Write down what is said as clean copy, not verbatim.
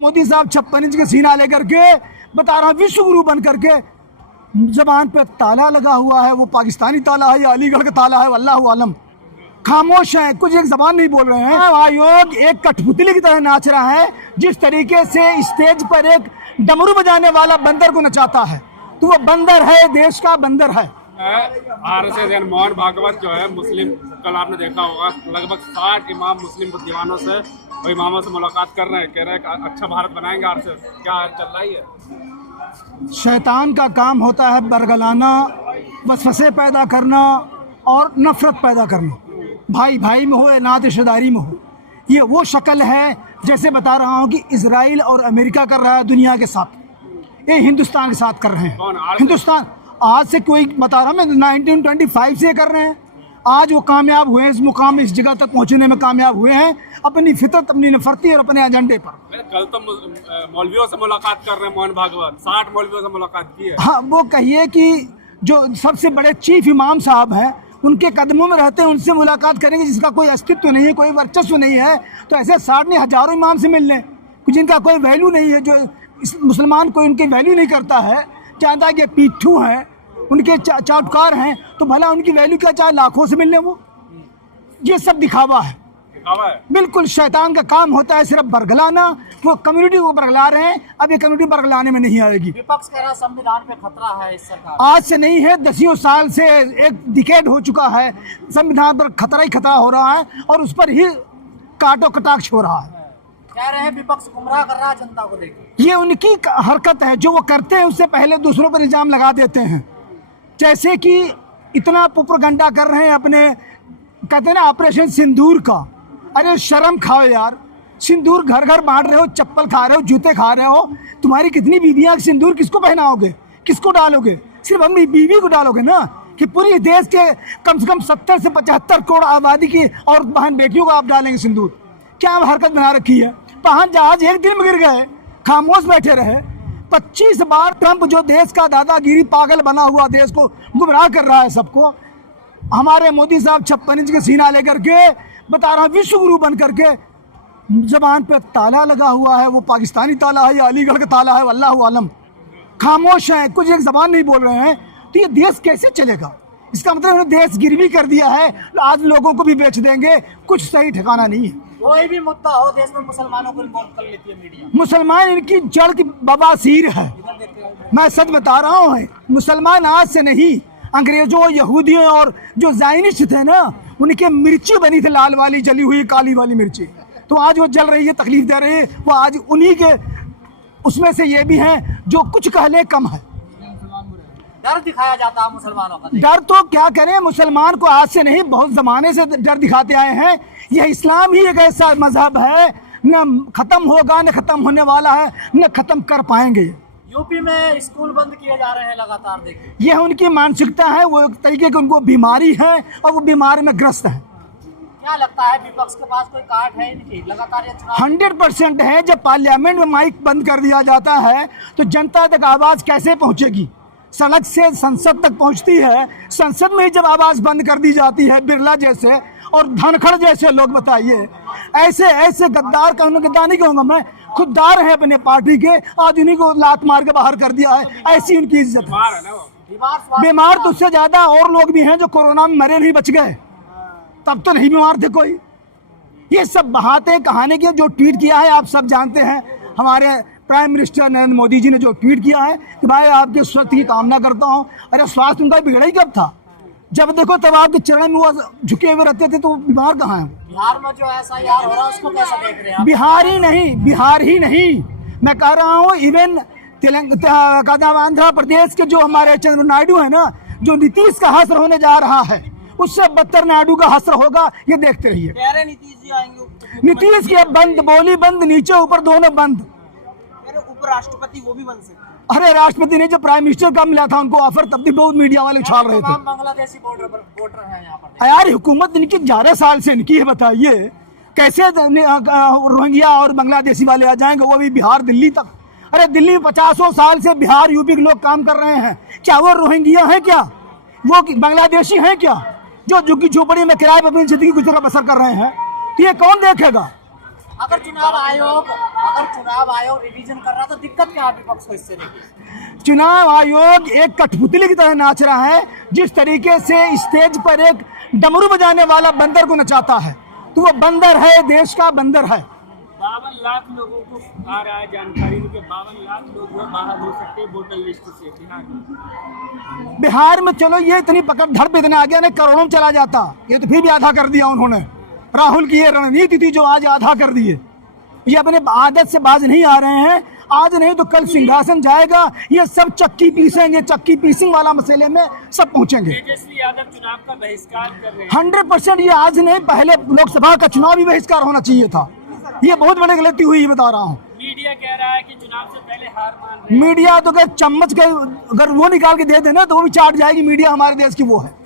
मोदी साहब 56 इंच के सीना लेकर के बता रहा विश्व गुरु बन करके जबान पे ताला लगा हुआ है, वो पाकिस्तानी ताला है या अलीगढ़ का ताला है, अल्लाह आलम। खामोश है, कुछ एक जबान नहीं बोल रहे हैं। आयोग एक कठपुतली की तरह नाच रहा है। जिस तरीके से स्टेज पर एक डमरू बजाने वाला बंदर को नचाता है, तो वो बंदर है, देश का बंदर है। आरएसएस मोहन भागवत जो है मुस्लिम, कल आपने देखा होगा लगभग 60 इमाम मुस्लिम दीवानों से और इमामों से मुलाकात कर रहे हैं, कह रहे हैं अच्छा भारत बनाएंगे आरएसएस। क्या चल रहा है? शैतान का काम होता है बरगलाना, वसवसे पैदा करना और नफरत पैदा करना। भाई भाई में हो या नात रिश्तेदारी में हो, ये वो शक्ल है जैसे बता रहा हूँ कि इजराइल और अमेरिका कर रहा है दुनिया के साथ, ये हिंदुस्तान के साथ कर रहे हैं। हिंदुस्तान आज से कोई बता रहा, मैं 1925 से कर रहे हैं। आज वो कामयाब हुए, इस मुकाम इस जगह तक पहुंचने में कामयाब हुए हैं अपनी फितरत, अपनी नफरती और अपने एजेंडे पर। कल तो मौलवियों से मुलाकात कर रहे हैं मोहन भागवत, 60 मौलवियों से मुलाकात की है। हाँ, वो कहिए कि जो सबसे बड़े चीफ इमाम साहब हैं उनके कदमों में रहते हैं, उनसे मुलाकात करेंगे जिसका कोई अस्तित्व नहीं है, कोई वर्चस्व नहीं है। तो ऐसे 60 नहीं हजारों इमाम से मिल लें जिनका कोई वैल्यू नहीं है, जो मुसलमान कोई उनकी वैल्यू नहीं करता है, चाहता है कि पीठू हैं, उनके चाटकार हैं, तो भला उनकी वैल्यू क्या, चाहे लाखों से मिल लें वो। ये सब दिखावा है, बिल्कुल शैतान का काम होता है सिर्फ बरगलाना। वो कम्युनिटी को बरगला रहे हैं, अब ये कम्युनिटी बरगलाने में नहीं आएगी। विपक्ष कह रहा संविधान पे खतरा है इस सरकार। आज से नहीं है, दसियों साल से, एक डिकेड हो चुका है, संविधान पर खतरा ही खतरा हो रहा है और उस पर ही काटो कटाक्ष हो रहा है। कह रहे हैं विपक्ष गुमराह कर रहा है जनता को देखिए। ये उनकी हरकत है, जो वो करते हैं उससे पहले दूसरों पर इल्जाम लगा देते हैं। जैसे कि इतना प्रोपेगेंडा कर रहे हैं अपने, कहते हैं ना ऑपरेशन सिंदूर का। अरे शर्म खाओ यार, सिंदूर घर घर बांट रहे हो, चप्पल खा रहे हो, जूते खा रहे हो। तुम्हारी कितनी बीवियां, सिंदूर किसको पहनाओगे, किसको डालोगे? सिर्फ अपनी बीवी को डालोगे ना, कि पूरी देश के कम से कम 70 से 75 करोड़ आबादी की और बहन बेटियों को आप डालेंगे सिंदूर? क्या हरकत बना रखी है? पांच जहाज एक दिन में गिर गए, खामोश बैठे रहे। 25 बार ट्रंप जो देश का दादागिरी पागल बना हुआ, देश को गुमराह कर रहा है सबको। हमारे मोदी साहब 56 इंच के सीना लेकर के बता रहा विश्व गुरु बन करके जबान पे ताला लगा हुआ है, वो पाकिस्तानी ताला है या अलीगढ़ का ताला है, अल्लाह आलम। खामोश है, कुछ एक जबान नहीं बोल रहे हैं। तो ये देश कैसे चलेगा? इसका मतलब उन्होंने देश गिरवी कर दिया है, आज लोगों को भी बेच देंगे। कुछ सही ठिकाना नहीं है। कोई भी मुद्दा हो देश में मुसलमानों को इन्वॉल्व कर लेती है मीडिया। मुसलमान इनकी जड़ की बवासीर है, मैं सच बता रहा हूँ। मुसलमान आज से नहीं, अंग्रेजों, यहूदियों और जो जायनिस्ट थे ना, उनके मिर्ची बनी थी, लाल वाली जली हुई काली वाली मिर्ची, तो आज वो जल रही है, तकलीफ दे रही है। वो आज उन्हीं के उसमें से ये भी हैं जो कुछ कहले कम है। डर दिखाया जाता है मुसलमानों का। डर तो क्या करें, मुसलमान को आज से नहीं बहुत जमाने से डर दिखाते आए हैं। यह इस्लाम ही एक ऐसा मजहब है, न खत्म होगा, न खत्म होने वाला है, न खत्म कर पाएंगे। यूपी में स्कूल बंद किए जा रहे हैं लगातार, देखिए। यह उनकी मानसिकता है, वो एक तरीके की उनको बीमारी है और वो बीमारी में ग्रस्त है। क्या लगता है विपक्ष के पास कोई कार्ड है इनकी? लगातार ये 100% है। जब पार्लियामेंट में माइक बंद कर दिया जाता है तो जनता तक आवाज कैसे पहुंचेगी? सड़क से संसद तक पहुंचती है, संसद में ही जब आवाज बंद कर दी जाती है, बिरला जैसे और धनखड़ जैसे लोग, बताइए ऐसे ऐसे गद्दार का, गद्दार नहीं कहूंगा मैं, खुददार है अपने पार्टी के, आज उन्हीं को लात मार के बाहर कर दिया है। ऐसी उनकी इज्जत है। बीमार तो उससे ज्यादा और लोग भी हैं जो कोरोना में मरे नहीं, बच गए, तब तो नहीं बीमार थे कोई। ये सब बहाते कहानी के, जो ट्वीट किया है आप सब जानते हैं। हमारे प्राइम मिनिस्टर नरेंद्र मोदी जी ने जो ट्वीट किया है कि भाई आपके स्वास्थ्य की कामना करता हूँ। अरे स्वास्थ्य उनका बिगड़ा ही कब था? जब देखो तब आपके चरण में वो झुके हुए रहते थे, तो बीमार कहाँ है? बिहार में जो SIR हो रहा है उसको कैसे देख रहे हैं? बिहार ही नहीं, मैं कह रहा हूँ इवन तेलंगाना, आंध्र प्रदेश के जो हमारे चंद्र नायडू है ना, जो नीतीश का हश्र होने जा रहा है, उससे बदतर नायडू का हश्र होगा, ये देखते रहिए। कह रहे नीतीश जी आएंगे। नीतीश की बंद बोली बंद, नीचे ऊपर दोनों बंद। उपराष्ट्रपति वो भी बन सकते। अरे राष्ट्रपति ने जब प्राइम मिनिस्टर का मिला था उनको ऑफर, तब भी बहुत मीडिया वाले उछाल रहे थे। बांग्लादेशी वोटर हैं यहाँ पर। यार हुकूमत इनकी 11 साल से इनकी है, बताइए कैसे रोहिंग्या और बांग्लादेशी वाले आ जाएंगे, वो भी बिहार दिल्ली तक। अरे दिल्ली में 50 साल से बिहार यूपी के लोग काम कर रहे हैं। क्या वो रोहिंग्या है क्या? वो बांग्लादेशी हैं क्या, जो झुग्गी झोपड़ी में किराए पर अपनी जिंदगी गुजर बसर कर रहे हैं? तो ये कौन देखेगा? अगर चुनाव आयोग रिवीजन कर रहा तो दिक्कत क्या है विपक्ष को इससे लेके? चुनाव आयोग एक कठपुतली की तरह नाच रहा है। जिस तरीके से स्टेज पर एक डमरू बजाने वाला बंदर को नचाता है, तो वो बंदर है, देश का बंदर है। 52 लाख लोगों को आ रहा है जानकारी कि 52 लाख लोग जो बाहर हो सकते हैं वोटर लिस्ट से बिहार में। बिहार में चलो ये इतनी पकड़ धड़ पे इतने आ गया ना, करोड़ों में चला जाता, ये तो फिर भी आधा कर दिया उन्होंने। राहुल की ये रणनीति थी जो आज आधा कर दिए। ये अपने आदत से बाज नहीं आ रहे हैं। आज नहीं तो कल सिंहासन जाएगा। ये सब चक्की पीसेंगे, चक्की पीसिंग वाला मसले में सब पहुंचेंगे। तेजस्वी यादव चुनाव का बहिष्कार कर रहे हैं। 100% ये आज नहीं, पहले लोकसभा का चुनाव भी बहिष्कार होना चाहिए था। ये बहुत बड़ी गलती हुई, बता रहा हूँ। मीडिया कह रहा है कि चुनाव से पहले हार मान रहे हैं। मीडिया तो अगर चम्मच के अगर वो निकाल के दे देना तो वो भी चाट जाएगी। मीडिया हमारे देश की वो है।